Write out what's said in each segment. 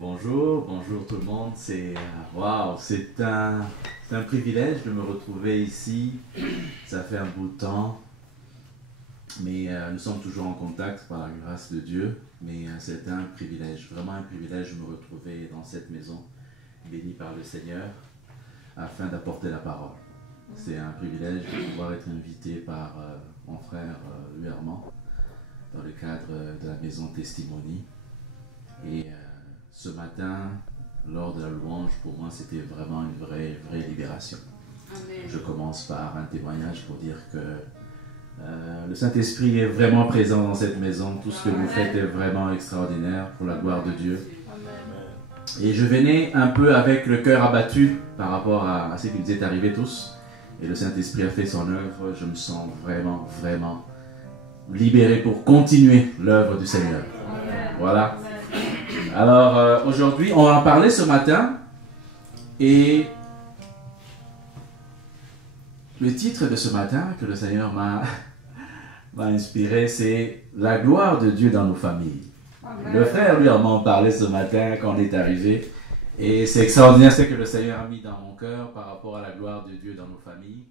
Bonjour, bonjour tout le monde. Waouh, c'est un privilège de me retrouver ici. Ça fait un bout de temps, mais nous sommes toujours en contact par la grâce de Dieu. Mais c'est un privilège, vraiment un privilège de me retrouver dans cette maison bénie par le Seigneur afin d'apporter la parole. C'est un privilège de pouvoir être invité par mon frère Louis Armand dans le cadre de la maison Testimony. Et ce matin, lors de la louange, pour moi, c'était vraiment une vraie libération. Amen. Je commence par un témoignage pour dire que le Saint-Esprit est vraiment présent dans cette maison. Tout ce que vous faites est vraiment extraordinaire pour la gloire de Dieu. Amen. Et je venais un peu avec le cœur abattu par rapport à ce qui nous est arrivé tous. Et le Saint-Esprit a fait son œuvre. Je me sens vraiment libéré pour continuer l'œuvre du Seigneur. Amen. Voilà. Alors, aujourd'hui, on va en parler ce matin. Et le titre de ce matin que le Seigneur m'a inspiré, c'est « La gloire de Dieu dans nos familles ». Le frère, lui, m'en parlait ce matin quand on est arrivé. Et c'est extraordinaire ce que le Seigneur a mis dans mon cœur par rapport à la gloire de Dieu dans nos familles.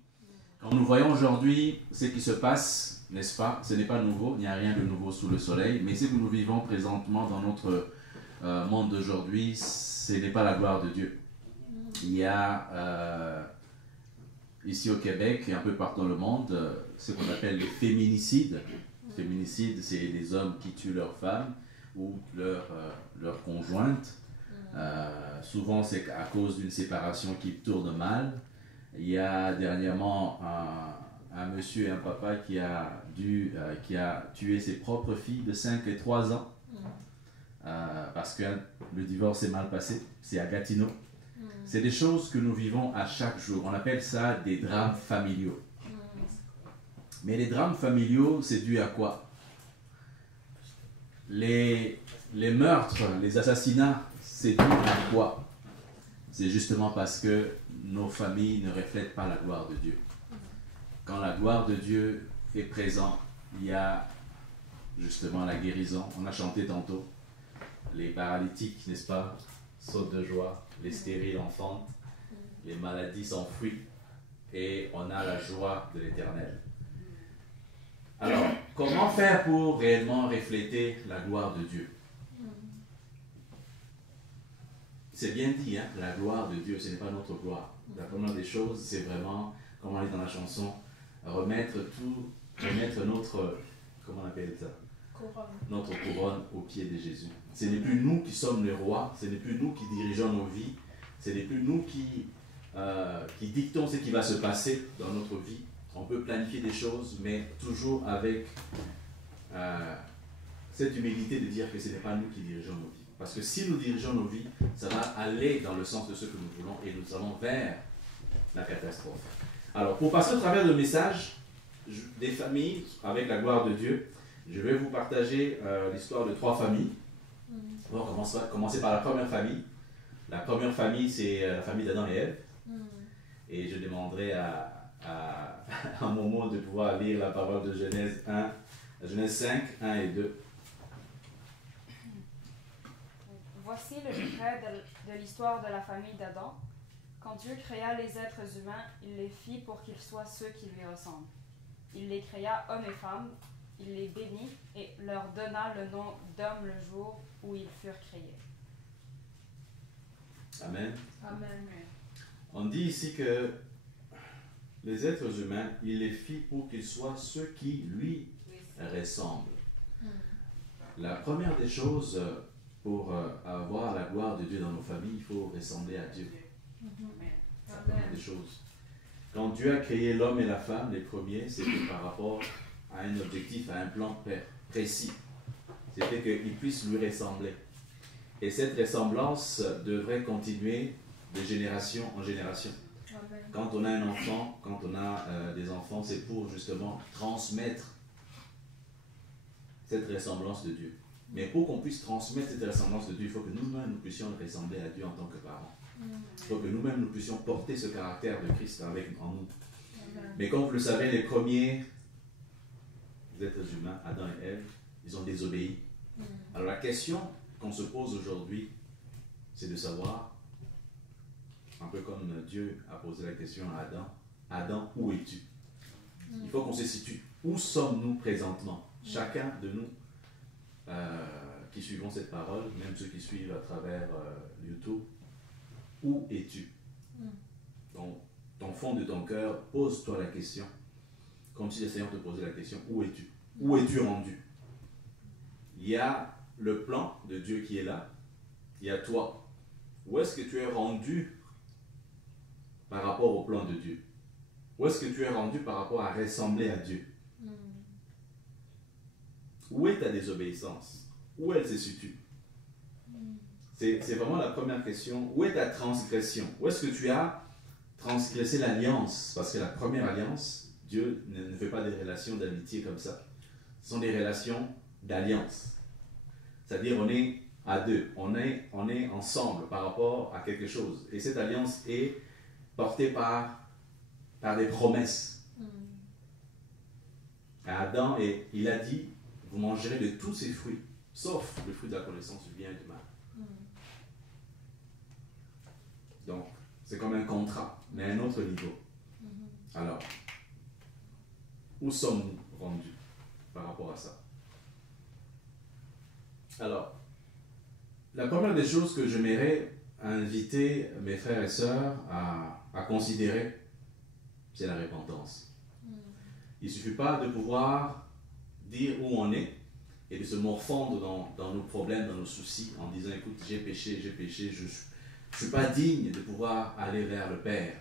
Quand nous voyons aujourd'hui ce qui se passe, n'est-ce pas? Ce n'est pas nouveau, il n'y a rien de nouveau sous le soleil. Mais ce que nous vivons présentement dans notre monde d'aujourd'hui, ce n'est pas la gloire de Dieu. Il y a ici au Québec et un peu partout dans le monde ce qu'on appelle les féminicides. Féminicides, c'est des hommes qui tuent leurs femmes ou leur conjointe. Souvent, c'est à cause d'une séparation qui tourne mal. Il y a dernièrement un monsieur et un papa qui a tué ses propres filles de 5 et 3 ans. Parce que le divorce est mal passé, c'est à Gatineau. C'est des choses que nous vivons à chaque jour. On appelle ça des drames familiaux. Mais les drames familiaux, c'est dû à quoi? Les meurtres, les assassinats, c'est dû à quoi? C'est justement parce que nos familles ne reflètent pas la gloire de Dieu. Quand la gloire de Dieu est présente, il y a justement la guérison. On a chanté tantôt. Les paralytiques, n'est-ce pas, sautent de joie, les stériles enfantent, les maladies s'enfuient et on a la joie de l'Éternel. Alors, comment faire pour réellement refléter la gloire de Dieu? C'est bien dit, hein, la gloire de Dieu, ce n'est pas notre gloire. La première des choses, c'est vraiment, comme on dit dans la chanson, remettre notre, comment on appelle ça? Notre couronne au pied de Jésus. Ce n'est plus nous qui sommes les rois, ce n'est plus nous qui dirigeons nos vies, ce n'est plus nous qui dictons ce qui va se passer dans notre vie. On peut planifier des choses, mais toujours avec cette humilité de dire que ce n'est pas nous qui dirigeons nos vies. Parce que si nous dirigeons nos vies, ça va aller dans le sens de ce que nous voulons et nous allons vers la catastrophe. Alors, pour passer au travers du message des familles avec la gloire de Dieu, je vais vous partager l'histoire de 3 familles. On va commencer par la première famille. La première famille, c'est la famille d'Adam et Ève. Et je demanderai à Momo de pouvoir lire la parole de Genèse 5, 1 et 2. Voici le livret de l'histoire de la famille d'Adam. Quand Dieu créa les êtres humains, il les fit pour qu'ils soient ceux qui lui ressemblent. Il les créa hommes et femmes. Il les bénit et leur donna le nom d'homme le jour où ils furent créés. Amen. Amen. On dit ici que les êtres humains, il les fit pour qu'ils soient ceux qui lui ressemblent. La première des choses, pour avoir la gloire de Dieu dans nos familles, il faut ressembler à Dieu. C'est la première des choses. Quand Dieu a créé l'homme et la femme, les premiers, c'était par rapport à un objectif, à un plan précis. C'était qu'ils puissent lui ressembler. Et cette ressemblance devrait continuer de génération en génération. Amen. Quand on a un enfant, quand on a des enfants, c'est pour justement transmettre cette ressemblance de Dieu. Mais pour qu'on puisse transmettre cette ressemblance de Dieu, il faut que nous-mêmes nous puissions ressembler à Dieu en tant que parents. Il faut que nous-mêmes nous puissions porter ce caractère de Christ en nous. Amen. Mais comme vous le savez, les premiers êtres humains, Adam et Ève, ils ont désobéi. Alors la question qu'on se pose aujourd'hui, c'est de savoir, un peu comme Dieu a posé la question à Adam, Adam, où es-tu? Il faut qu'on se situe. Où sommes-nous présentement? Chacun de nous qui suivons cette parole, même ceux qui suivent à travers YouTube, où es-tu? Donc, ton fond de ton cœur, pose-toi la question, comme si le Seigneur te posait la question, où es-tu? Où es-tu rendu? Il y a le plan de Dieu qui est là, il y a toi. Où est-ce que tu es rendu par rapport au plan de Dieu? Où est-ce que tu es rendu par rapport à ressembler à Dieu? Où est ta désobéissance? Où elle se situe? C'est vraiment la première question. Où est ta transgression? Où est-ce que tu as transgressé l'alliance? Parce que la première alliance, Dieu ne fait pas des relations d'amitié comme ça. Ce sont des relations d'alliance. C'est-à-dire on est à deux, on est ensemble par rapport à quelque chose. Et cette alliance est portée par des promesses. À Adam, et il a dit, vous mangerez de tous ces fruits, sauf le fruit de la connaissance du bien et du mal. Donc, c'est comme un contrat, mais à un autre niveau. Alors, où sommes-nous rendus par rapport à ça? Alors, la première des choses que j'aimerais inviter mes frères et sœurs à considérer, c'est la repentance. Il ne suffit pas de pouvoir dire où on est et de se morfondre dans nos problèmes, dans nos soucis, en disant, écoute, j'ai péché, je ne suis pas digne de pouvoir aller vers le Père.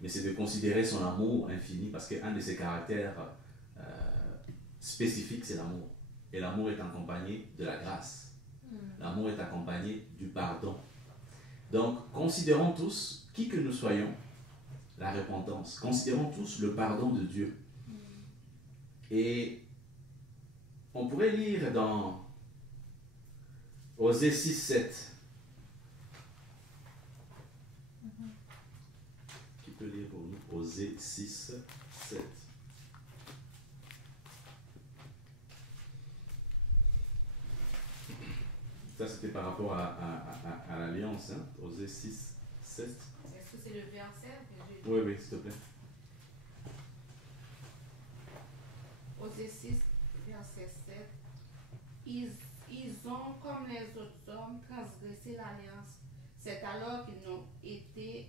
Mais c'est de considérer son amour infini, parce qu'un de ses caractères spécifiques, c'est l'amour. Et l'amour est accompagné de la grâce. L'amour est accompagné du pardon. Donc, considérons tous, qui que nous soyons, la repentance. Considérons tous le pardon de Dieu. Et on pourrait lire dans Osée 6, 7. Qui peut lire pour nous Osée 6, 7. Ça, c'était par rapport à l'alliance, hein? Osée 6, 7. Est-ce que c'est le verset que j'ai... Oui, s'il te plaît. Osée 6, verset 7. Ils ont, comme les autres hommes, transgressé l'alliance. C'est alors qu'ils m'ont été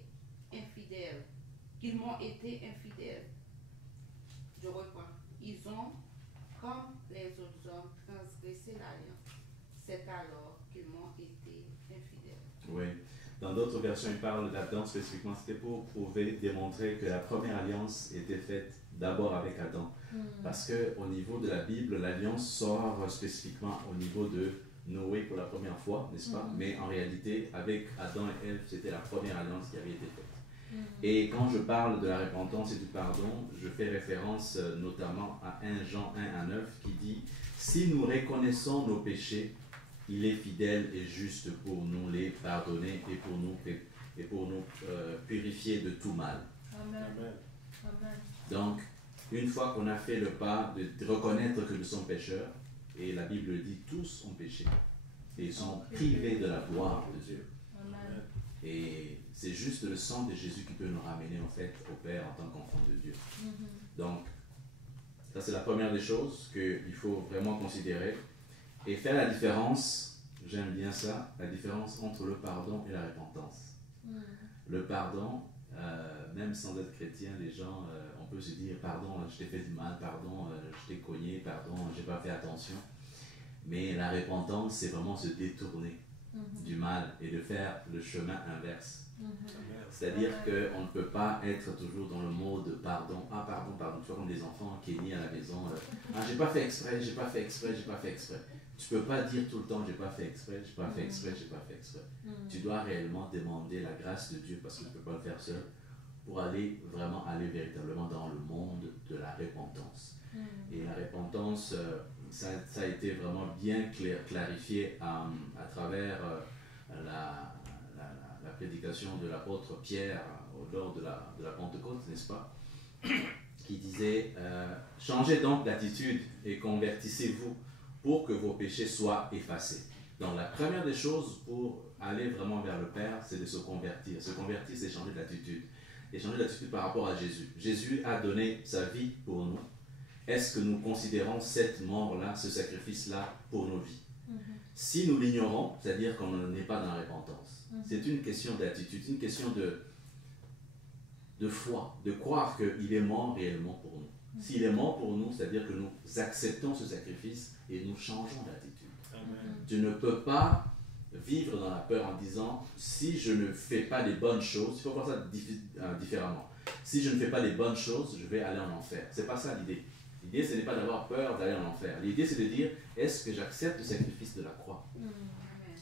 infidèles. Je reprends. Ils ont, comme les autres hommes, transgressé l'alliance. C'est alors qu'ils m'ont été infidèles. Oui. Dans d'autres versions, il parle d'Adam spécifiquement. C'était pour prouver, démontrer que la première alliance était faite d'abord avec Adam. Parce qu'au niveau de la Bible, l'alliance sort spécifiquement au niveau de Noé pour la première fois, n'est-ce pas? Mais en réalité, avec Adam et Ève, c'était la première alliance qui avait été faite. Et quand je parle de la repentance et du pardon, je fais référence notamment à 1 Jean 1 à 9 qui dit « Si nous reconnaissons nos péchés, il est fidèle et juste pour nous les pardonner et pour nous purifier de tout mal. » Amen. Amen. Donc, une fois qu'on a fait le pas de reconnaître que nous sommes pécheurs, et la Bible dit tous ont péché et ils sont privés de la gloire de Dieu. Amen. Et c'est juste le sang de Jésus qui peut nous ramener en fait au Père en tant qu'enfant de Dieu. Donc, ça c'est la première des choses qu'il faut vraiment considérer et faire la différence, j'aime bien ça, la différence entre le pardon et la repentance. Le pardon, même sans être chrétien, les gens, on peut se dire pardon, je t'ai fait du mal, pardon, je t'ai cogné, pardon, j'ai pas fait attention. Mais la repentance, c'est vraiment se détourner du mal et de faire le chemin inverse. C'est-à-dire qu'on ne peut pas être toujours dans le mode pardon. Ah, pardon, tu vois, comme des enfants qui nient à la maison. Ah, j'ai pas fait exprès. Tu peux pas dire tout le temps j'ai pas fait exprès. Tu dois réellement demander la grâce de Dieu parce que tu ne peux pas le faire seul pour aller véritablement dans le monde de la repentance. Et la repentance, ça a été vraiment bien clarifié à travers la prédication de l'apôtre Pierre lors de la Pentecôte, n'est-ce pas? Qui disait changez donc d'attitude et convertissez-vous pour que vos péchés soient effacés. Donc la première des choses pour aller vraiment vers le Père, c'est de se convertir. Se convertir, c'est changer d'attitude. Et changer d'attitude par rapport à Jésus. Jésus a donné sa vie pour nous. Est-ce que nous considérons cette mort-là, ce sacrifice-là pour nos vies? Si nous l'ignorons, c'est-à-dire qu'on n'est pas dans la repentance. C'est une question d'attitude, une question de foi, de croire qu'il est mort réellement pour nous. S'il est mort pour nous, c'est-à-dire que nous acceptons ce sacrifice et nous changeons d'attitude. Tu ne peux pas vivre dans la peur en disant si je ne fais pas les bonnes choses, il faut voir ça différemment. Si je ne fais pas les bonnes choses, je vais aller en enfer. C'est pas ça l'idée. L'idée, ce n'est pas d'avoir peur d'aller en enfer. L'idée, c'est de dire est-ce que j'accepte le sacrifice de la croix?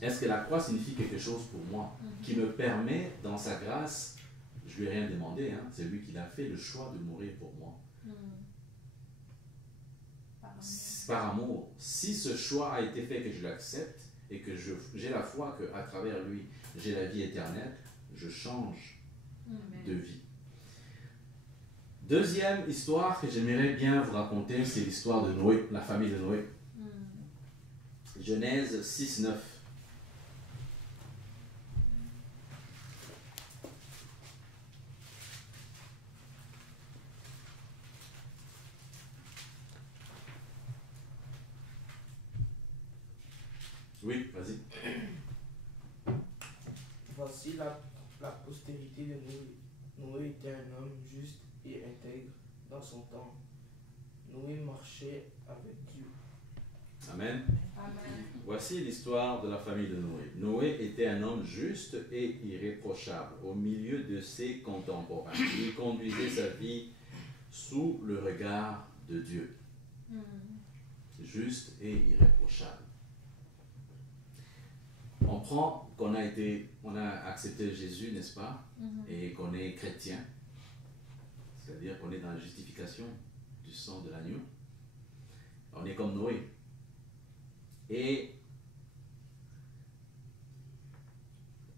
Est-ce que la croix signifie quelque chose pour moi qui me permet, dans sa grâce, je lui ai rien demandé, hein, c'est lui qui l'a fait, le choix de mourir pour moi. Par amour. Si ce choix a été fait, que je l'accepte et que j'ai la foi qu'à travers lui, j'ai la vie éternelle, je change de vie. Deuxième histoire que j'aimerais bien vous raconter, c'est l'histoire de Noé, la famille de Noé. Genèse 6, 9. Oui, vas-y. Voici la postérité de Noé. Noé était un homme juste et intègre dans son temps. Noé marchait avec Dieu. Amen. Amen. Voici l'histoire de la famille de Noé. Noé était un homme juste et irréprochable au milieu de ses contemporains. Il conduisait sa vie sous le regard de Dieu. Juste et irréprochable. On prend qu'on a accepté Jésus, n'est-ce pas? Et qu'on est chrétien. C'est-à-dire qu'on est dans la justification du sang de l'agneau. On est comme Noé. Et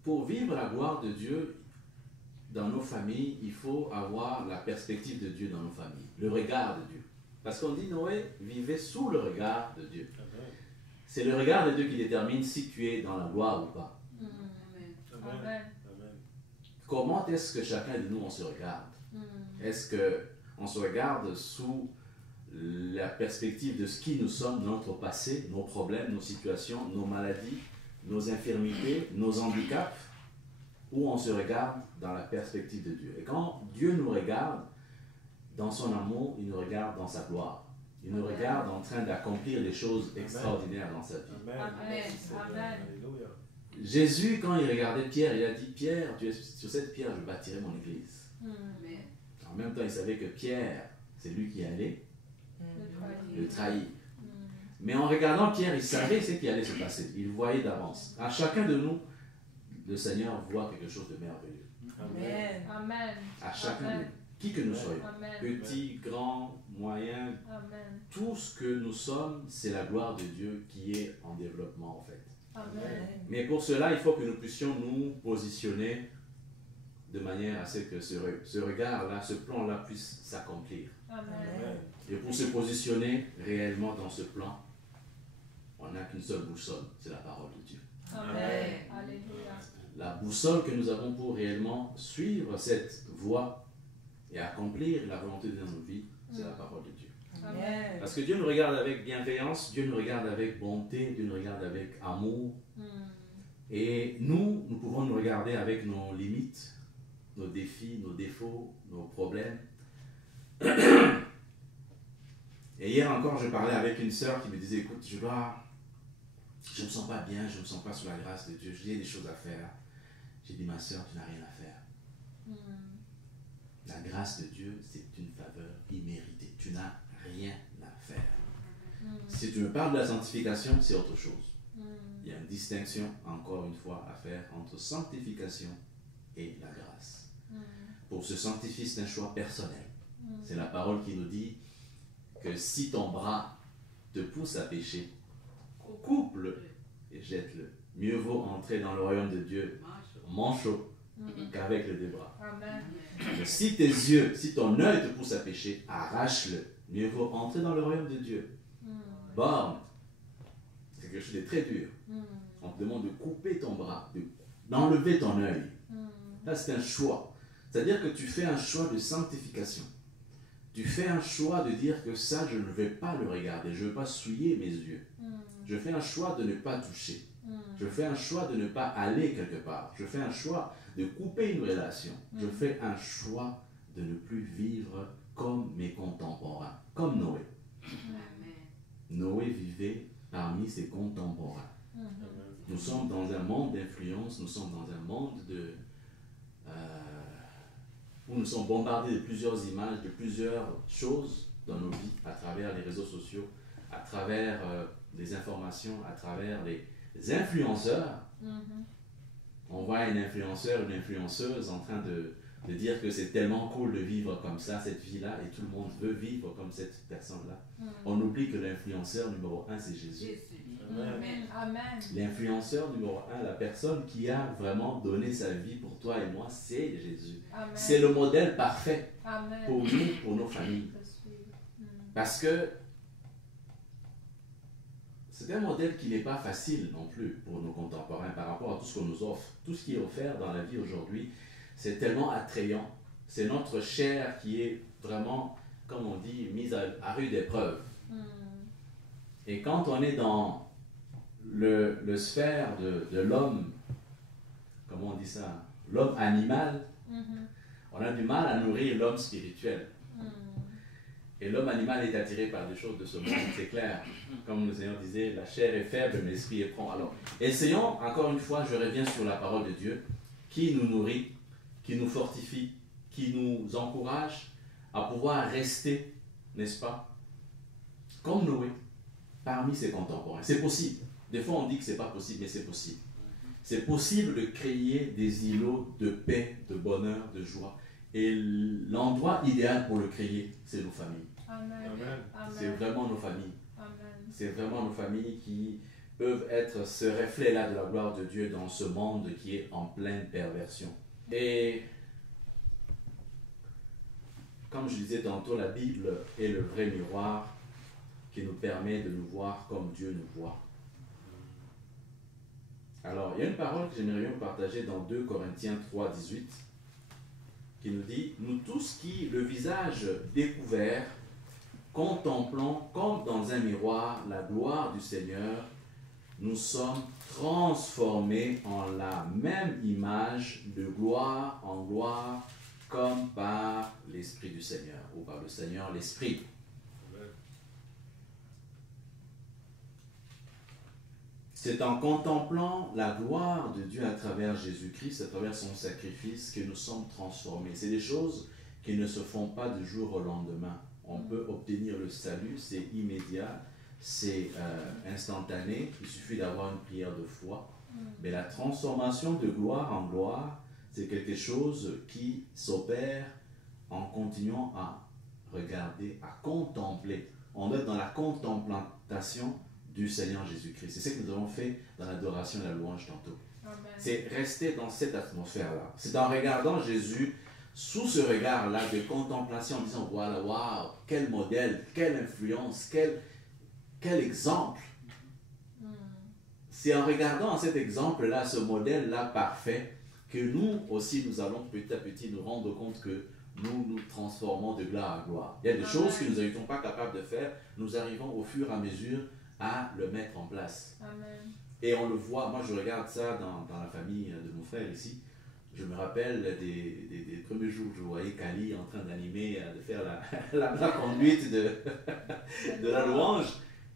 pour vivre la gloire de Dieu dans nos familles, il faut avoir la perspective de Dieu dans nos familles, le regard de Dieu. Parce qu'on dit Noé vivait sous le regard de Dieu. C'est le regard de Dieu qui détermine si tu es dans la gloire ou pas. Amen. Comment est-ce que chacun de nous on se regarde? Est-ce qu'on se regarde sous la perspective de ce qui nous sommes, notre passé, nos problèmes, nos situations, nos maladies, nos infirmités, nos handicaps, ou on se regarde dans la perspective de Dieu? Et quand Dieu nous regarde dans son amour, il nous regarde dans sa gloire. Il nous regarde en train d'accomplir des choses extraordinaires dans sa vie. Amen. Amen. Jésus, quand il regardait Pierre, il a dit, Pierre, sur cette pierre, je bâtirai mon église. En même temps, il savait que Pierre, c'est lui qui allait le trahir. Mais en regardant Pierre, il savait ce qui allait se passer. Il voyait d'avance. À chacun de nous, le Seigneur voit quelque chose de merveilleux. Amen. Amen. À chacun de nous, qui que nous soyons, Amen. petits, grands, moyens, Amen. tout ce que nous sommes, c'est la gloire de Dieu qui est en développement en fait. Amen. Mais pour cela, il faut que nous puissions nous positionner de manière à ce que ce regard-là, ce plan-là puisse s'accomplir. Amen. Et pour se positionner réellement dans ce plan, on n'a qu'une seule boussole, c'est la parole de Dieu. Amen. Alléluia. La boussole que nous avons pour réellement suivre cette voie et accomplir la volonté de nos vies, c'est la parole de Dieu. Amen. Parce que Dieu nous regarde avec bienveillance, Dieu nous regarde avec bonté, Dieu nous regarde avec amour. Et nous pouvons nous regarder avec nos limites, nos défis, nos défauts, nos problèmes. Et hier encore, je parlais avec une sœur qui me disait, écoute, je ne me sens pas bien, je ne me sens pas sous la grâce de Dieu, j'ai des choses à faire. J'ai dit, ma sœur, tu n'as rien à faire. La grâce de Dieu, c'est une faveur imméritée. Tu n'as rien à faire. Si tu me parles de la sanctification, c'est autre chose. Il y a une distinction, encore une fois, à faire entre sanctification et la grâce. Pour se sanctifier, c'est un choix personnel. C'est la parole qui nous dit que si ton bras te pousse à pécher, coupe-le et jette-le. Mieux vaut entrer dans le royaume de Dieu manchot qu'avec les deux bras. Amen. Mais si tes yeux, si ton œil te pousse à pécher, arrache-le. Mieux vaut entrer dans le royaume de Dieu. Borne, c'est quelque chose de très dur. On te demande de couper ton bras, d'enlever ton œil. Là, c'est un choix. C'est-à-dire que tu fais un choix de sanctification. Tu fais un choix de dire que ça, je ne vais pas le regarder. Je ne veux pas souiller mes yeux. Je fais un choix de ne pas toucher. Je fais un choix de ne pas aller quelque part. Je fais un choix de couper une relation. Je fais un choix de ne plus vivre comme mes contemporains, comme Noé. Noé vivait parmi ses contemporains. Nous sommes dans un monde d'influence, nous sommes dans un monde où nous sommes bombardés de plusieurs images, de plusieurs choses dans nos vies, à travers les réseaux sociaux, à travers des informations, à travers les influenceurs. On voit un influenceur, une influenceuse en train de dire que c'est tellement cool de vivre comme ça, cette vie-là, et tout le monde veut vivre comme cette personne-là. On oublie que l'influenceur numéro 1, c'est Jésus. Amen. L'influenceur numéro 1, la personne qui a vraiment donné sa vie pour toi et moi, c'est Jésus. Amen. C'est le modèle parfait Amen. pour nous, pour nos familles. Parce que c'est un modèle qui n'est pas facile non plus pour nos contemporains par rapport à tout ce qu'on nous offre. Tout ce qui est offert dans la vie aujourd'hui, c'est tellement attrayant. C'est notre chair qui est vraiment, comme on dit, mise à rude épreuve. Et quand on est dans le sphère de l'homme, comment on dit ça, l'homme animal, on a du mal à nourrir l'homme spirituel. Et l'homme animal est attiré par des choses de ce monde, c'est clair. Comme le Seigneur disait, la chair est faible, mais l'esprit est prompt. Alors, essayons, encore une fois, je reviens sur la parole de Dieu, qui nous nourrit, qui nous fortifie, qui nous encourage à pouvoir rester, n'est-ce pas, comme Noé, parmi ses contemporains. C'est possible. Des fois, on dit que ce n'est pas possible, mais c'est possible. C'est possible de créer des îlots de paix, de bonheur, de joie. Et l'endroit idéal pour le créer, c'est nos familles. Amen. C'est vraiment nos familles. Amen. C'est vraiment nos familles qui peuvent être ce reflet-là de la gloire de Dieu dans ce monde qui est en pleine perversion. Et comme je disais tantôt, la Bible est le vrai miroir qui nous permet de nous voir comme Dieu nous voit. Alors, il y a une parole que j'aimerais bien partager dans 2 Corinthiens 3, 18, qui nous dit « Nous tous qui, le visage découvert, contemplons comme dans un miroir la gloire du Seigneur, nous sommes transformés en la même image de gloire en gloire, comme par l'Esprit du Seigneur, ou par le Seigneur l'Esprit. » C'est en contemplant la gloire de Dieu à travers Jésus-Christ, à travers son sacrifice, que nous sommes transformés. C'est des choses qui ne se font pas du jour au lendemain. On peut obtenir le salut, c'est immédiat, c'est instantané, il suffit d'avoir une prière de foi. Mais la transformation de gloire en gloire, c'est quelque chose qui s'opère en continuant à regarder, à contempler. On est dans la contemplation du Seigneur Jésus-Christ. C'est ce que nous avons fait dans l'adoration et la louange tantôt. C'est rester dans cette atmosphère-là. C'est en regardant Jésus sous ce regard-là de contemplation, en disant, voilà, waouh, quel modèle, quelle influence, quel exemple. C'est en regardant cet exemple-là, ce modèle-là parfait, que nous aussi, nous allons petit à petit nous rendre compte que nous nous transformons de gloire à gloire. Il y a des choses que nous n'étions pas capables de faire, nous arrivons au fur et à mesure à le mettre en place. Amen. Et on le voit, moi je regarde ça dans la famille de mon frère ici. Je me rappelle des premiers jours où je voyais Kali en train d'animer, de faire la conduite de la louange.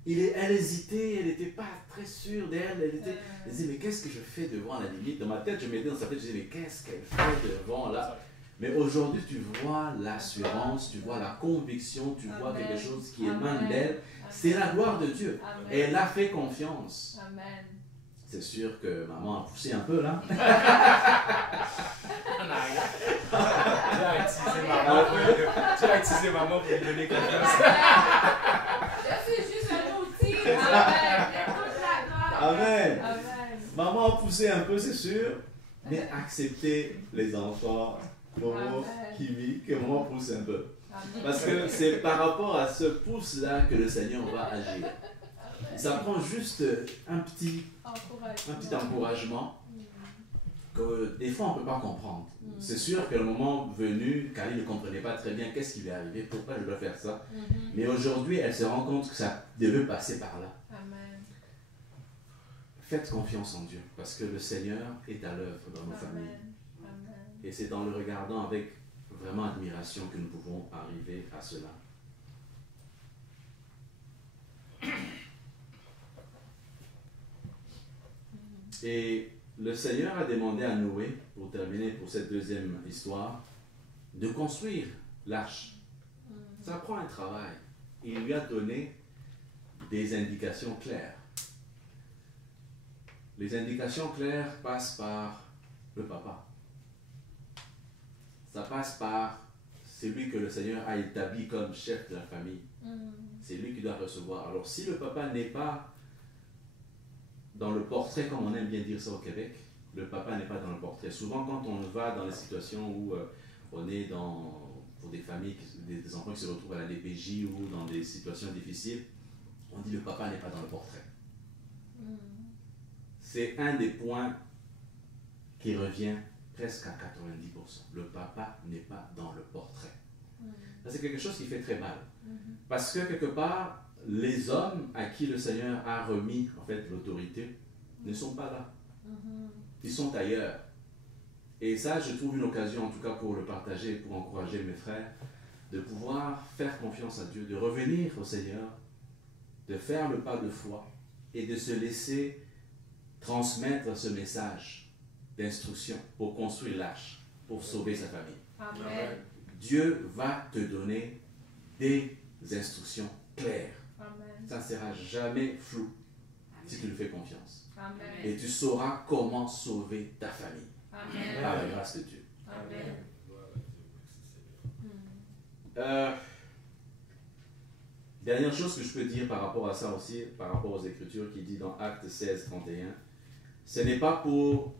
Elle hésitait, elle n'était pas très sûre d'elle. Elle disait, mais qu'est-ce que je fais devant la limite? Dans ma tête, je mettais dans sa tête, je disais, mais qu'est-ce qu'elle fait devant là? Mais aujourd'hui, tu vois l'assurance, tu vois la conviction, tu vois quelque chose qui émane d'elle. C'est la gloire de Dieu. Amen. Et elle a fait confiance. Amen. C'est sûr que maman a poussé un peu là. Tu as utilisé maman pour lui donner confiance. Je suis juste un outil. Amen. Écoute la gloire. Amen. Amen. Maman a poussé un peu, c'est sûr. Mais accepter les enfants, Momo, Amen. Kimi, que maman pousse un peu. Amen. Parce que c'est par rapport à ce pouce-là que le Seigneur va agir. Ça prend juste un petit encouragement que des fois on ne peut pas comprendre. C'est sûr que le moment venu, Kali ne comprenait pas très bien qu'est-ce qui lui est arrivé, pourquoi je dois faire ça. Mais aujourd'hui, elle se rend compte que ça devait passer par là. Amen. Faites confiance en Dieu, parce que le Seigneur est à l'œuvre dans nos familles. Amen. Et c'est en le regardant avec vraiment admiration que nous pouvons arriver à cela. Et le Seigneur a demandé à Noé, pour terminer pour cette deuxième histoire, de construire l'arche. Ça prend un travail. Il lui a donné des indications claires. Les indications claires passent par le papa. Ça passe par celui que le Seigneur a établi comme chef de la famille. C'est lui qui doit recevoir. Alors si le papa n'est pas dans le portrait, comme on aime bien dire ça au Québec, le papa n'est pas dans le portrait. Souvent quand on va dans les situations où on est pour des familles, des enfants qui se retrouvent à la DPJ ou dans des situations difficiles, on dit le papa n'est pas dans le portrait. C'est un des points qui revient presque à 90%. Le papa n'est pas dans le portrait. Ça, c'est quelque chose qui fait très mal. Parce que quelque part, les hommes à qui le Seigneur a remis en fait l'autorité ne sont pas là. Ils sont ailleurs. Et ça, je trouve une occasion, en tout cas pour le partager, pour encourager mes frères, de pouvoir faire confiance à Dieu, de revenir au Seigneur, de faire le pas de foi et de se laisser transmettre ce message d'instruction pour construire l'arche, pour sauver sa famille. Amen. Dieu va te donner des instructions claires. Amen. Ça ne sera jamais flou si tu lui fais confiance. Amen. Et tu sauras comment sauver ta famille Amen. par la grâce de Dieu. Amen. Dernière chose que je peux dire par rapport à ça aussi, par rapport aux Écritures qui dit dans Actes 16, 31, ce n'est pas pour...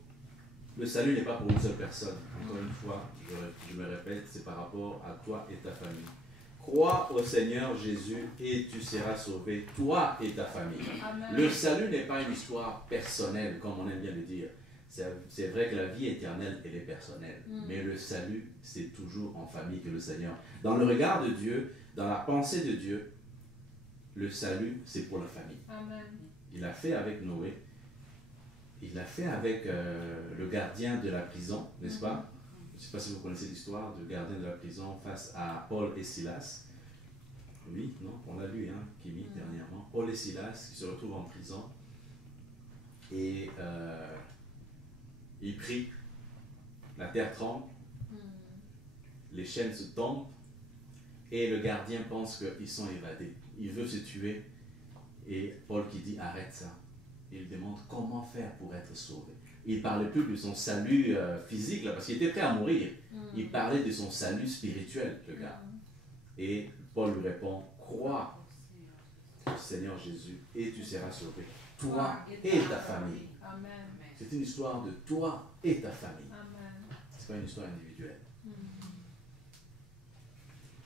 Le salut n'est pas pour une seule personne. Encore une fois, je me répète, c'est par rapport à toi et ta famille. Crois au Seigneur Jésus et tu seras sauvé, toi et ta famille. Amen. Le salut n'est pas une histoire personnelle, comme on aime bien le dire. C'est vrai que la vie éternelle, elle est personnelle. Mais le salut, c'est toujours en famille que le Seigneur. Dans le regard de Dieu, dans la pensée de Dieu, le salut, c'est pour la famille. Amen. Il l'a fait avec Noé. Il l'a fait avec le gardien de la prison, n'est-ce pas? Je ne sais pas si vous connaissez l'histoire du gardien de la prison face à Paul et Silas. Oui, non, on l'a lu, hein, Kimi, dernièrement. Paul et Silas qui se retrouvent en prison. Et ils prient. La terre tremble. Les chaînes se tombent. Et le gardien pense qu'ils sont évadés. Il veut se tuer. Et Paul qui dit arrête ça. Il demande comment faire pour être sauvé. Il ne parlait plus de son salut physique, là, parce qu'il était prêt à mourir. Il parlait de son salut spirituel, le gars. Et Paul lui répond, crois au Seigneur Jésus et tu seras sauvé. Toi et ta famille. Amen. C'est une histoire de toi et ta famille. Amen. Ce n'est pas une histoire individuelle.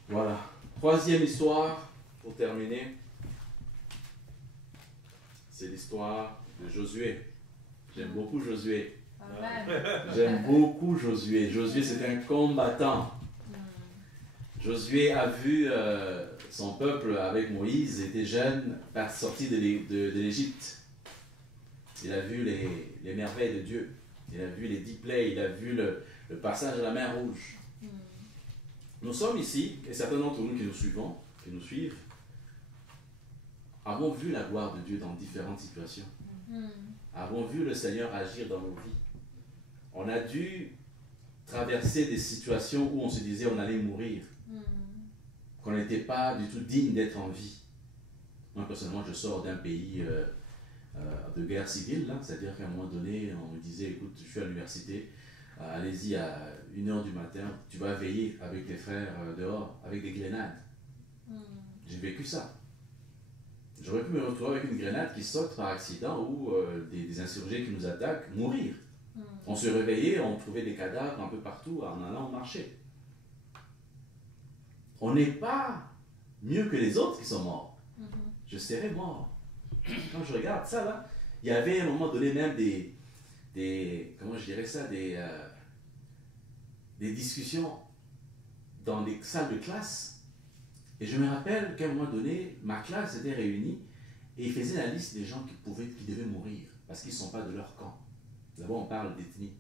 Voilà. Troisième histoire, pour terminer. C'est l'histoire de Josué. J'aime beaucoup Josué. Amen. J'aime beaucoup Josué. Josué, c'est un combattant. Josué a vu son peuple avec Moïse, était jeune, sorti de l'Égypte. Il a vu les merveilles de Dieu. Il a vu les 10 plaies. Il a vu le passage de la mer Rouge. Nous sommes ici, et certains d'entre nous qui nous suivent, avons vu la gloire de Dieu dans différentes situations. Avons vu le Seigneur agir dans nos vies. On a dû traverser des situations où on se disait on allait mourir, qu'on n'était pas du tout digne d'être en vie. Moi personnellement, je sors d'un pays de guerre civile, c'est-à-dire qu'à un moment donné, on me disait écoute, je suis à l'université, allez-y à 1h du matin, tu vas veiller avec tes frères dehors, avec des grenades. J'ai vécu ça. J'aurais pu me retrouver avec une grenade qui saute par accident ou des insurgés qui nous attaquent, mourir. On se réveillait, on trouvait des cadavres un peu partout en allant marcher. On n'est pas mieux que les autres qui sont morts. Je serais mort. quand je regarde ça, là, il y avait à un moment donné même comment je dirais ça, des discussions dans les salles de classe. Et je me rappelle qu'à un moment donné, ma classe était réunie et ils faisaient la liste des gens qui devaient mourir parce qu'ils ne sont pas de leur camp. D'abord, on parle d'ethnie.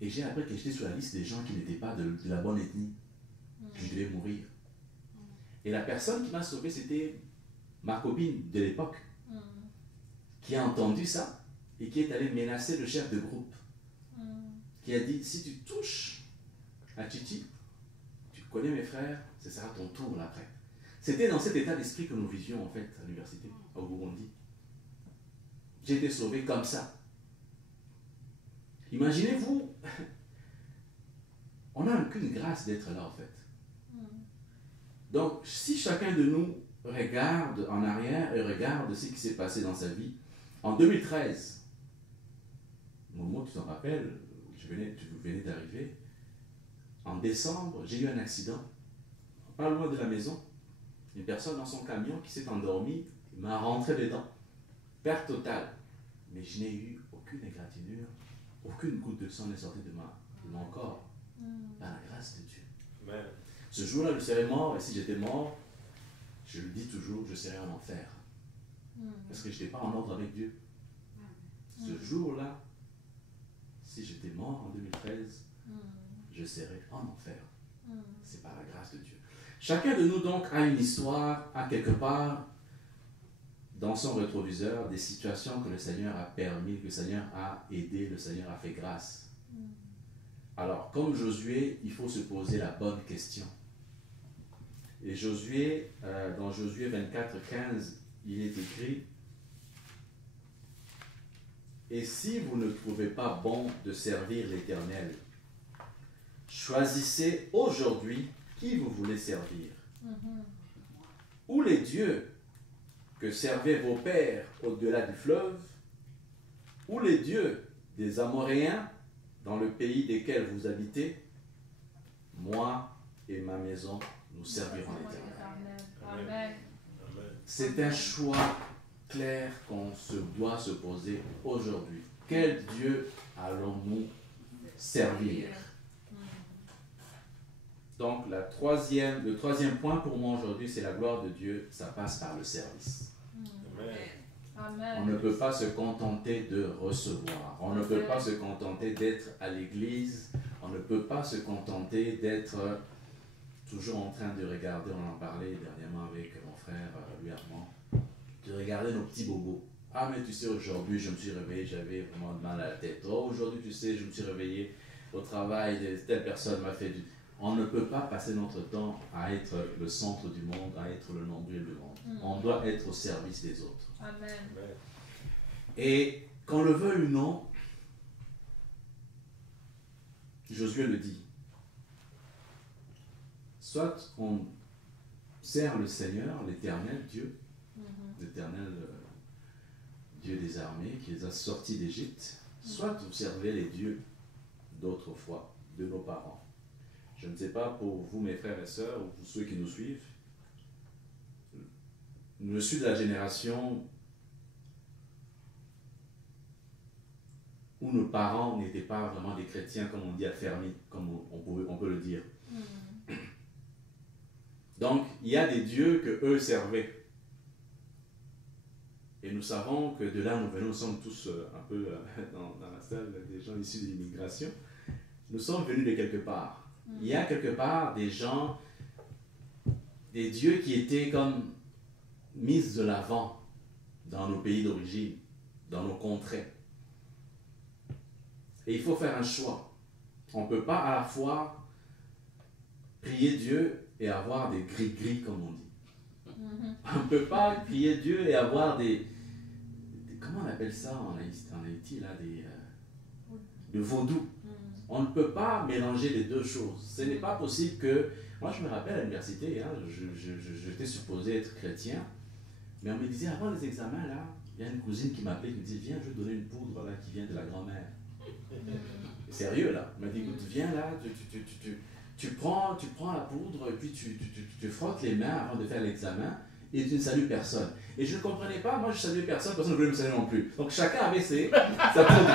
Et j'ai appris que j'étais sur la liste des gens qui n'étaient pas de la bonne ethnie, que je devais mourir. Et la personne qui m'a sauvé, c'était ma copine de l'époque, qui a entendu ça et qui est allée menacer le chef de groupe, qui a dit, si tu touches à Titi, tu connais mes frères, ce sera ton tour là après. C'était dans cet état d'esprit que nous vivions en fait à l'université, au Burundi. J'ai été sauvé comme ça. Imaginez-vous, on n'a aucune grâce d'être là en fait. Donc, si chacun de nous regarde en arrière et regarde ce qui s'est passé dans sa vie, en 2013, Momo, tu t'en rappelles, tu venais d'arriver, en décembre, j'ai eu un accident, pas loin de la maison, une personne dans son camion qui s'est endormie, m'a rentré dedans, perte totale, mais je n'ai eu aucune égratignure, aucune goutte de sang n'est sortie de mon corps, par la grâce de Dieu. Amen. Ce jour-là, je serais mort, et si j'étais mort, je le dis toujours, je serais en enfer. Parce que je n'étais pas en ordre avec Dieu. Ce jour-là, si j'étais mort en 2013, je serais en enfer. C'est par la grâce de Dieu. Chacun de nous donc a une histoire, a quelque part dans son rétroviseur des situations que le Seigneur a permis, que le Seigneur a aidé, le Seigneur a fait grâce. Alors, comme Josué, il faut se poser la bonne question. Et Josué, dans Josué 24, 15, il est écrit « Et si vous ne trouvez pas bon de servir l'Éternel, choisissez aujourd'hui qui vous voulez servir. Ou les dieux que servaient vos pères au-delà du fleuve, ou les dieux des Amoréens dans le pays desquels vous habitez, moi et ma maison, nous servirons l'Éternel. Amen. C'est un choix clair qu'on doit se poser aujourd'hui. Quel Dieu allons-nous servir? Donc, le troisième point pour moi aujourd'hui, c'est la gloire de Dieu. Ça passe par le service. Amen. On ne peut pas se contenter de recevoir. On ne peut pas se contenter d'être à l'église. On ne peut pas se contenter d'être toujours en train de regarder. On en parlait dernièrement avec mon frère Louis Armand. De regarder nos petits bobos. Ah, mais tu sais, aujourd'hui, je me suis réveillé, j'avais vraiment mal à la tête. Oh, aujourd'hui, tu sais, je me suis réveillé au travail, telle personne m'a fait du... On ne peut pas passer notre temps à être le centre du monde, à être le nombril du monde. On doit être au service des autres. Amen. Et qu'on le veuille ou non, Josué le dit. Soit on sert le Seigneur, l'Éternel Dieu, l'Éternel Dieu des armées qui les a sortis d'Égypte, soit vous servez les dieux d'autrefois, de nos parents. Je ne sais pas pour vous, mes frères et sœurs, ou pour ceux qui nous suivent, je suis de la génération où nos parents n'étaient pas vraiment des chrétiens, comme on dit, affermis, comme on peut le dire. Donc, il y a des dieux que eux servaient. Et nous savons que de là, nous sommes tous un peu dans la salle des gens issus de l'immigration. Nous sommes venus de quelque part. Il y a quelque part des gens, des dieux qui étaient comme mis de l'avant dans nos pays d'origine, dans nos contrées. Et il faut faire un choix. On ne peut pas à la fois prier Dieu et avoir des gris-gris, comme on dit. On ne peut pas prier Dieu et avoir des comment on appelle ça en Haïti, là, de vaudou. On ne peut pas mélanger les deux choses. Ce n'est pas possible que... Moi, je me rappelle à l'université, hein, j'étais supposé être chrétien, mais on me disait, avant les examens, là, il y a une cousine qui m'appelait, qui me dit, viens, je vais te donner une poudre là, qui vient de la grand-mère. Sérieux, là. Elle m'a dit, écoute, viens là, tu prends la poudre, et puis tu frottes les mains avant de faire l'examen, et tu ne salues personne. Et je ne comprenais pas, moi je saluais personne, personne ne voulait me saluer non plus. Donc chacun avait sa poudre.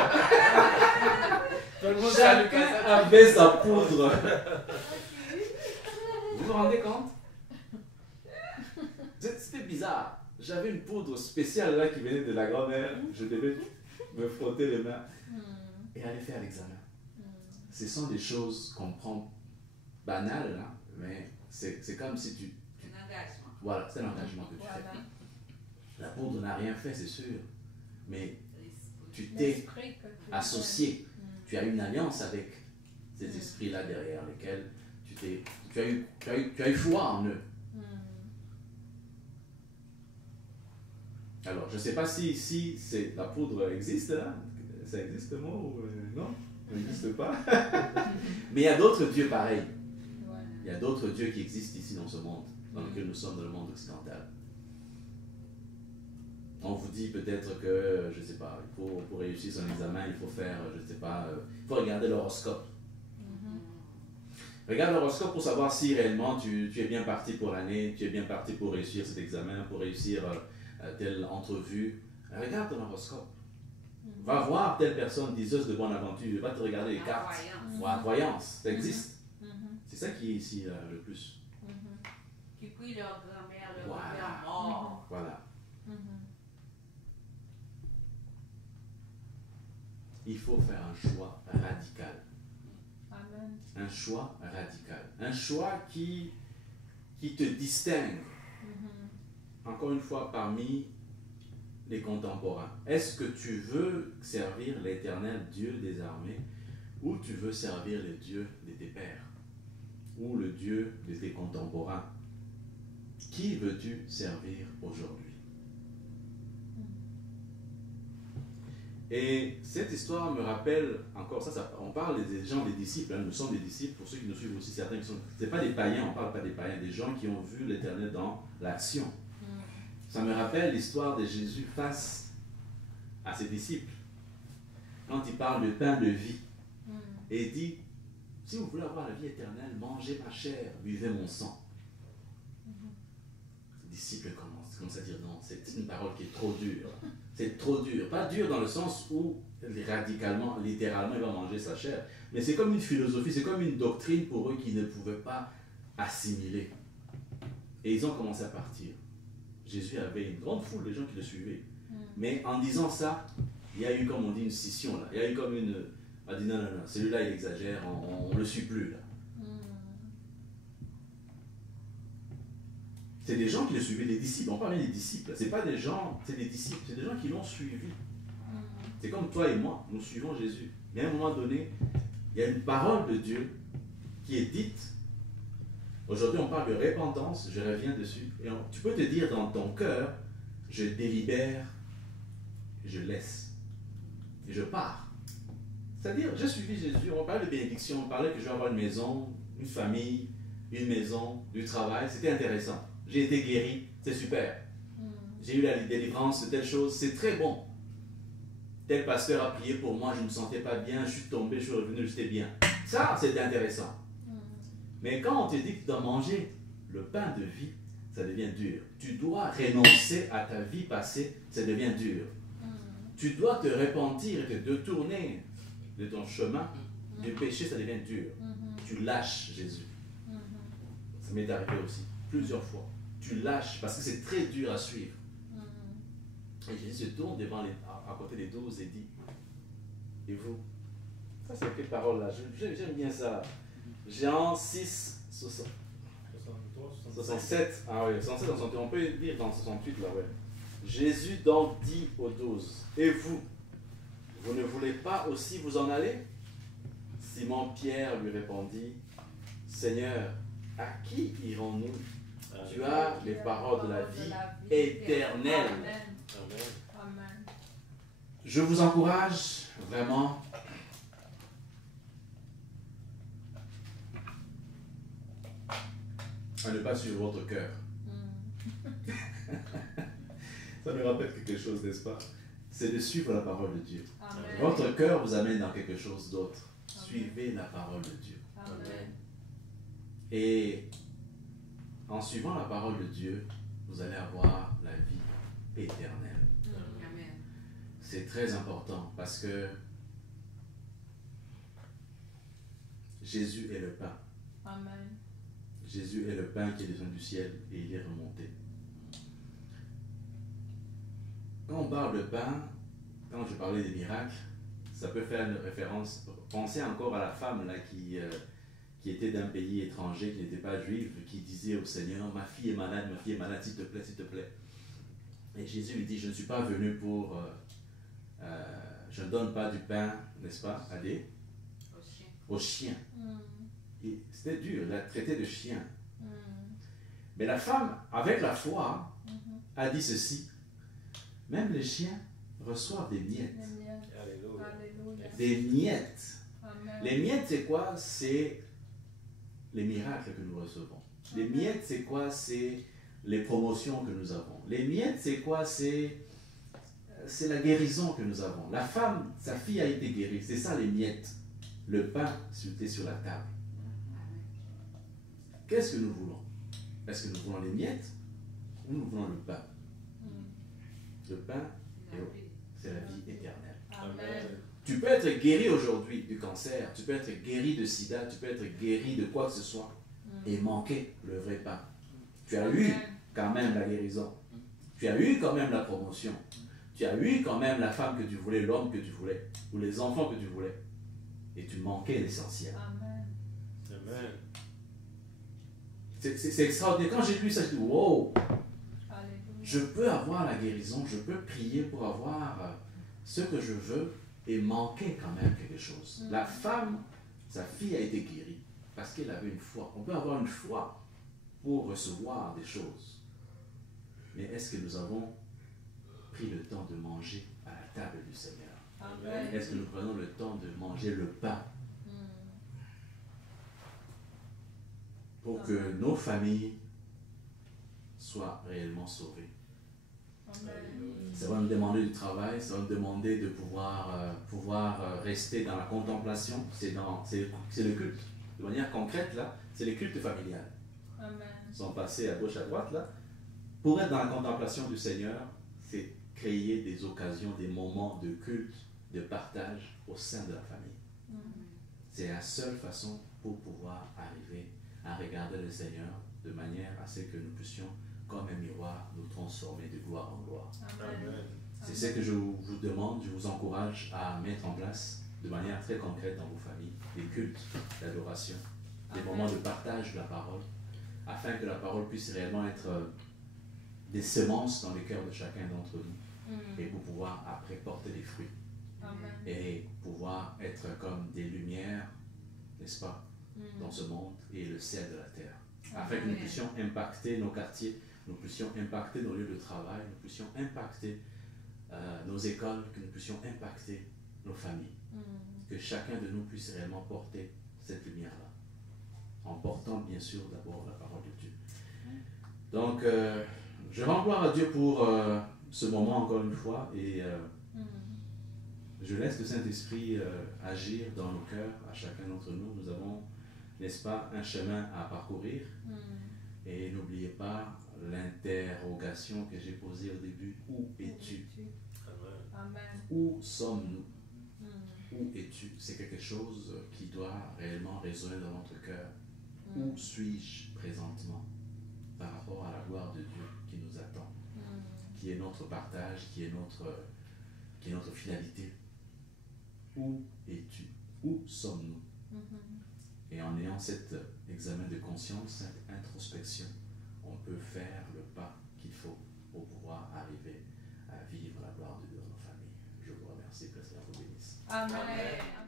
Chacun avait sa poudre. Vous vous rendez compte? C'était bizarre. J'avais une poudre spéciale là qui venait de la grand-mère. Je devais me frotter les mains et aller faire l'examen. Ce sont des choses qu'on prend banales, hein, mais c'est comme si tu... Un engagement. Voilà, c'est un engagement que tu fais. La poudre n'a rien fait, c'est sûr, mais tu t'es associé. Tu as une alliance avec ces esprits-là derrière lesquels tu as eu foi en eux. Alors, je ne sais pas si la poudre existe là. Ça existe le mot ou non? Ça n'existe pas. Mais il y a d'autres dieux pareils. Il y a d'autres dieux qui existent ici dans ce monde, dans lequel nous sommes, dans le monde occidental. On vous dit peut-être que, je ne sais pas, pour réussir son examen, il faut faire, je ne sais pas, il faut regarder l'horoscope. Regarde l'horoscope pour savoir si réellement tu es bien parti pour l'année, tu es bien parti pour réussir cet examen, pour réussir telle entrevue. Regarde ton horoscope. Va voir telle personne diseuse de bonne aventure, va te regarder les cartes. Voyance, ça existe. C'est ça qui est ici le plus. Qui prie leur grand-mère, leur grand-père mort. Voilà. Il faut faire un choix radical. Amen. Un choix radical. Un choix qui te distingue. Encore une fois, parmi les contemporains. Est-ce que tu veux servir l'Éternel Dieu des armées ou tu veux servir le Dieu de tes pères ou le Dieu de tes contemporains? Qui veux-tu servir aujourd'hui? Et cette histoire me rappelle encore on parle des gens, des disciples, hein, nous sommes des disciples, pour ceux qui nous suivent aussi, certains qui sont, ce n'est pas des païens, on ne parle pas des païens, des gens qui ont vu l'Éternel dans l'action. Ça me rappelle l'histoire de Jésus face à ses disciples, quand il parle de pain de vie, et il dit, si vous voulez avoir la vie éternelle, mangez ma chair, buvez mon sang. Les disciples commencent à dire, non, c'est une parole qui est trop dure. C'est trop dur. Pas dur dans le sens où, radicalement, littéralement, il va manger sa chair. Mais c'est comme une philosophie, c'est comme une doctrine pour eux qu'ils ne pouvaient pas assimiler. Et ils ont commencé à partir. Jésus avait une grande foule de gens qui le suivaient. Mais en disant ça, il y a eu, comme on dit, une scission là. Il y a eu comme une... On a dit non, celui-là il exagère, on ne le suit plus là. C'est des gens qui le suivaient, des disciples. On parle des disciples. C'est pas des gens, c'est des disciples. C'est des gens qui l'ont suivi. C'est comme toi et moi, nous suivons Jésus. Mais à un moment donné, il y a une parole de Dieu qui est dite. Aujourd'hui, on parle de repentance, je reviens dessus. Et tu peux te dire dans ton cœur, je délibère, je laisse. Et je pars. C'est-à-dire, j'ai suivi Jésus. On parlait de bénédiction, on parlait que je vais avoir une maison, une famille, une maison, du travail. C'était intéressant. J'ai été guéri, c'est super. J'ai eu la délivrance de telle chose, c'est très bon. Tel pasteur a prié pour moi, je ne me sentais pas bien, je suis tombé, je suis revenu, j'étais bien. Ça, c'était intéressant. Mais quand on te dit que tu dois manger le pain de vie, ça devient dur. Tu dois renoncer à ta vie passée, ça devient dur. Tu dois te repentir et te détourner de ton chemin du péché, ça devient dur. Tu lâches Jésus. Ça m'est arrivé aussi, plusieurs fois. Tu lâches parce que c'est très dur à suivre. Et Jésus se tourne à côté des 12 et dit, et vous? Ça c'est quelle parole là? J'aime bien ça. Jean 6, 67. Ah oui, 67, 68. On peut lire dans 68 là, ouais. Jésus donc dit aux 12, et vous ne voulez pas aussi vous en aller? Simon-Pierre lui répondit, Seigneur, à qui irons-nous? Tu as les paroles de la vie éternelle. Amen. Je vous encourage vraiment à ne pas suivre votre cœur. Ça me rappelle quelque chose, n'est-ce pas? C'est de suivre la parole de Dieu. Amen. Votre cœur vous amène dans quelque chose d'autre. Suivez la parole de Dieu. Amen. Et en suivant la parole de Dieu, vous allez avoir la vie éternelle. Amen. C'est très important parce que Jésus est le pain. Amen. Jésus est le pain qui est descendu du ciel et il est remonté. Quand on parle de pain, quand je parlais des miracles, ça peut faire une référence. Pensez encore à la femme là, qui était d'un pays étranger, qui n'était pas juive, qui disait au Seigneur, ma fille est malade, s'il te plaît, s'il te plaît. Et Jésus lui dit, je ne suis pas venu pour... je ne donne pas du pain, n'est-ce pas, aux chiens. Et c'était dur, la traiter de chien. Mais la femme, avec la foi, a dit ceci, même les chiens reçoivent des miettes. Alléluia. Des miettes. Amen. Les miettes, c'est quoi? C'est les miracles que nous recevons. Les miettes, c'est quoi? C'est les promotions que nous avons. Les miettes, c'est quoi? C'est la guérison que nous avons. La femme, sa fille a été guérie. C'est ça les miettes. Le pain était sur la table. Qu'est-ce que nous voulons? Est-ce que nous voulons les miettes ou nous voulons le pain? Le pain, c'est la vie éternelle. Amen. Tu peux être guéri aujourd'hui du cancer, tu peux être guéri de sida, tu peux être guéri de quoi que ce soit et manquer le vrai pain. Tu as eu quand même la guérison. Tu as eu quand même la promotion. Tu as eu quand même la femme que tu voulais, l'homme que tu voulais, ou les enfants que tu voulais. Et tu manquais l'essentiel. Amen. Amen. C'est extraordinaire. Quand j'ai lu ça, je dis wow, Alléluia. je peux avoir la guérison, je peux prier pour avoir ce que je veux et manquer quand même quelque chose. La femme, sa fille a été guérie parce qu'elle avait une foi. On peut avoir une foi pour recevoir des choses. Mais est-ce que nous avons pris le temps de manger à la table du Seigneur? Amen. Est-ce que nous prenons le temps de manger le pain pour que nos familles soient réellement sauvées? Ça va nous demander du travail, ça va nous demander de pouvoir rester dans la contemplation. C'est le culte. De manière concrète, là, c'est les cultes familiales. Amen. Ils sont passés à gauche, à droite, là. Pour être dans la contemplation du Seigneur, c'est créer des occasions, des moments de culte, de partage au sein de la famille. C'est la seule façon pour pouvoir arriver à regarder le Seigneur de manière à ce que nous puissions, comme un miroir, nous transformer de gloire en gloire. Amen. C'est ce que je vous demande, je vous encourage à mettre en place de manière très concrète dans vos familles, des cultes d'adoration, des moments de partage de la parole, afin que la parole puisse réellement être des semences dans les cœurs de chacun d'entre nous et pour pouvoir après porter des fruits Amen. et pouvoir être comme des lumières, n'est-ce pas, dans ce monde et le ciel de la terre, afin que nous puissions impacter nos quartiers, nous puissions impacter nos lieux de travail, nous puissions impacter nos écoles, que nous puissions impacter nos familles, que chacun de nous puisse réellement porter cette lumière-là, en portant bien sûr d'abord la parole de Dieu. Donc, je rends gloire à Dieu pour ce moment encore une fois et je laisse le Saint-Esprit agir dans nos cœurs, à chacun d'entre nous. Nous avons, n'est-ce pas, un chemin à parcourir. Et n'oubliez pas l'interrogation que j'ai posée au début. Où es-tu? Amen. Où sommes-nous? Où es-tu? C'est quelque chose qui doit réellement résonner dans notre cœur. Où suis-je présentement par rapport à la gloire de Dieu qui nous attend, qui est notre partage, qui est notre finalité? Où es-tu? Où sommes-nous? Et en ayant cet examen de conscience, cette introspection, on peut faire le pas qu'il faut pour pouvoir arriver à vivre la gloire de Dieu dans nos familles. Je vous remercie, que le Seigneur vous bénisse. Amen.